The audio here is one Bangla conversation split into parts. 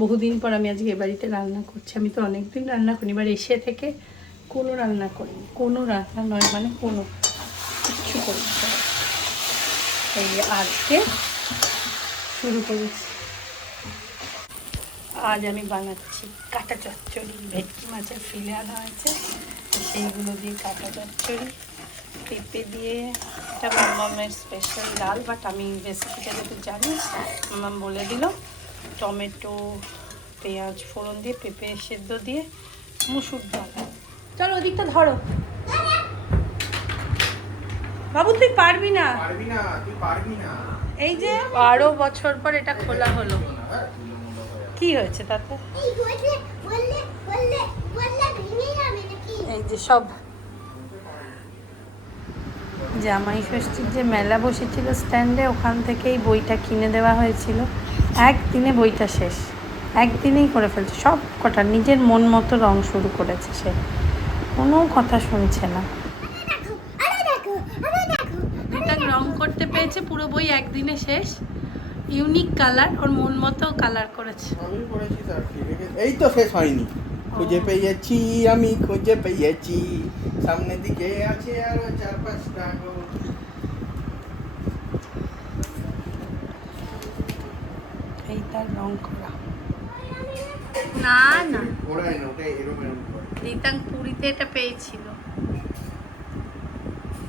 বহুদিন পর আমি আজকে এ বাড়িতে রান্না করছি। আমি তো অনেকদিন রান্না করি, এবার এসে থেকে কোনো রান্না করিনি, কোনো রান্না নয় মানে কোনো কিচ্ছু করি না। এই আজকে শুরু করেছি। আজ আমি বানাচ্ছি কাঁটা চচ্চড়ি। ভেটকি মাছের ফিলে আনা হয়েছে, সেইগুলো দিয়ে কাঁটা চচ্চড়ি, পেঁপে দিয়ে। এটা মামামের স্পেশাল ডাল, বাট আমি রেসিপিটা যেহেতু জানি মামাম বলে দিল। টমেটো পেঁয়াজ ফোড়ন দিয়ে, পেঁপে সেদ্ধ দিয়ে, মুসুর ডাল। চলো ওদিকটা ধরো বাবু, তুই পারবি না। এই যে 12 বছর পর এটা খোলা হলো, কি হয়েছে তাতে? এই যে সব জামাই ষষ্ঠীর যে মেলা বসেছিল স্ট্যান্ডে, ওখান থেকেই বইটা কিনে দেওয়া হয়েছিল। একদিনে বইটা শেষ, একদিনেই করে ফেলছে সব কটা। নিজের মন মতো রং শুরু করেছে সে, কোনো কথা শুনছে না। এটা রং করতে পেয়েছে, পুরো বই একদিনে শেষ। ইউনিক কালার, ওর মন মতো কালার করেছে। আমি করেছি স্যার, এই তো শেষ হয়নি। খুঁজে পেয়েছি, আমি খুঁজে পেয়েছি, সামনের দিকে আছে আরো 4-5টা গো। এই তার রং করা না না, ওরাই না, ওটা এরকম করে। রিতাং পুরীতে এটা পেয়েছিল।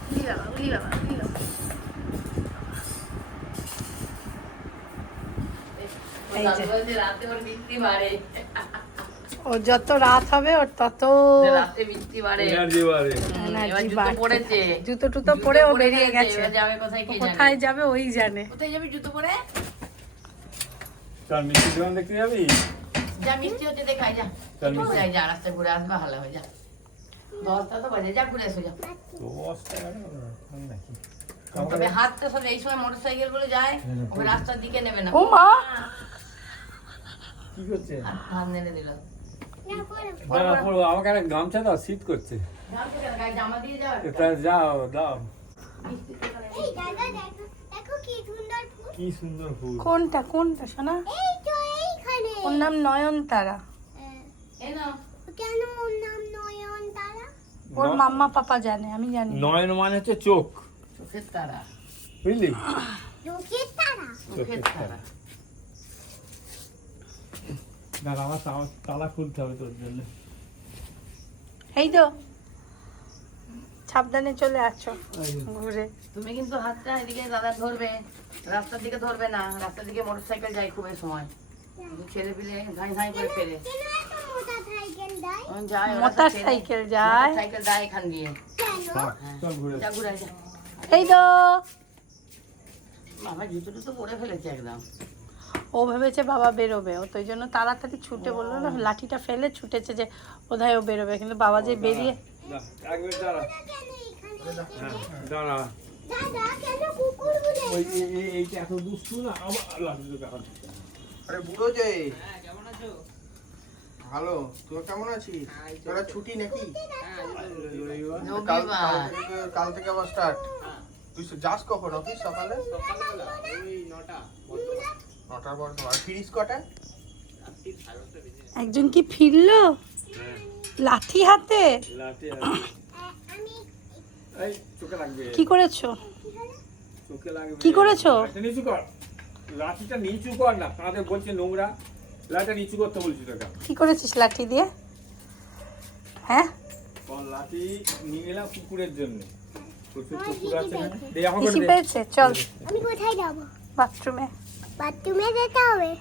উলি বাবা, উলি বাবা, উলি বাবা। ও যত রাত হবে ওর তত জুতো টুতো পরে ও বেরিয়ে গেছে। কোথায় যাবে ওই জানে। কোথায় যাবি জুতো পরে? চল মিষ্টি দোকান দেখতে যাবি? যা মিষ্টি হচ্ছে দেখাই, যা যাই, যা রাস্তায় ঘুরে আসবে, ভালো হয়ে যা। 10টা তো বাজে, যা ঘুরে এসো, যা। তবে হাতটা সব এই সময় মোটরসাইকেল গুলো যায়, ওই রাস্তার দিকে নেবে না। ও মা, কি করছে? হাত নেড়ে দিল। আমাকে একটা গামছা দাও, শীত করছে। জামা দিয়ে যাও। এটা যাও দাও। এই দাদা দেখো, দেখো কি সুন্দর ফুল। কি সুন্দর ফুল। কোনটা কোনটা সোনা? এই তো এইখানে। ওর নাম নয়নতারা। এই নাও। কেন ওর নাম নয়নতারা? ওর মাম্মা পাপা জানে, আমি জানি না। নয়ন মানে হচ্ছে চোখ, চোখের তারা। বুঝলি? চোখের তারা। চোখের তারা। দাঁড়া, আমার তালা খুলতে হবে তোর জন্য। এই তো সাবধানে চলে আসছো ঘুরে। তুমি কিন্তু হাতটা এদিকে দাদা ধরবে, রাস্তার দিকে ধরবে না। রাস্তার দিকে মোটরসাইকেল যায় খুব এই সময়, ছেলে পিলে ঘাই ঘাই করে ফেলে। কেন এত মোটা সাইকেল দেয়? যায় মোটর সাইকেল যায়, সাইকেল যায় এখান দিয়ে। কেন? চল ঘুরে। যা ঘুরে যা। এই তো বাবা জুতো টুতো পরে ফেলেছে একদম। ও ভেবেছে বাবা বেরোবে, ও তো ওই জন্য তাড়াতাড়ি ছুটে বললো না, লাঠিটা ফেলে ছুটেছে যে বোধহয় ও বেরোবে, কিন্তু বাবা যে বেরিয়ে। এক মিনিট দাঁড়া, কেন এখানে? দাঁড়া। দাদা কেন কুকুরগুলো? ওই এইটা এত দুষ্টু না, আবার লাঠি দেখা। আরে বুড়ো যে, কেমন আছো? ভালো, তুই কেমন আছিস? তোরা ছুটি নাকি? কাল থেকে আবার স্টার্ট। তুই যাস কখন অফিস? সকালে? ওই 9টার পর। আর ফিরিস কটায়? একজন কি ফিরলো লাঠি হাতে? লাঠি আমি এই চোখে লাগবে। কি করেছো? চোখে লাগবে। কি করেছো? লাঠিটা নিচু কর, লাঠিটা নিচু কর না, কাঁধে বলছে নোংরা। লাঠিটা নিচু করতে বলছি তোকে। কি করেছিস লাঠি দিয়ে? হ্যাঁ, লাঠি নিয়ে এলাম কুকুরের জন্য। প্রচুর কুকুর আছে না? বেশি পেয়েছে। চল আমি কোথায় যাব? বাথরুমে। বাথরুমে যেতে হবে।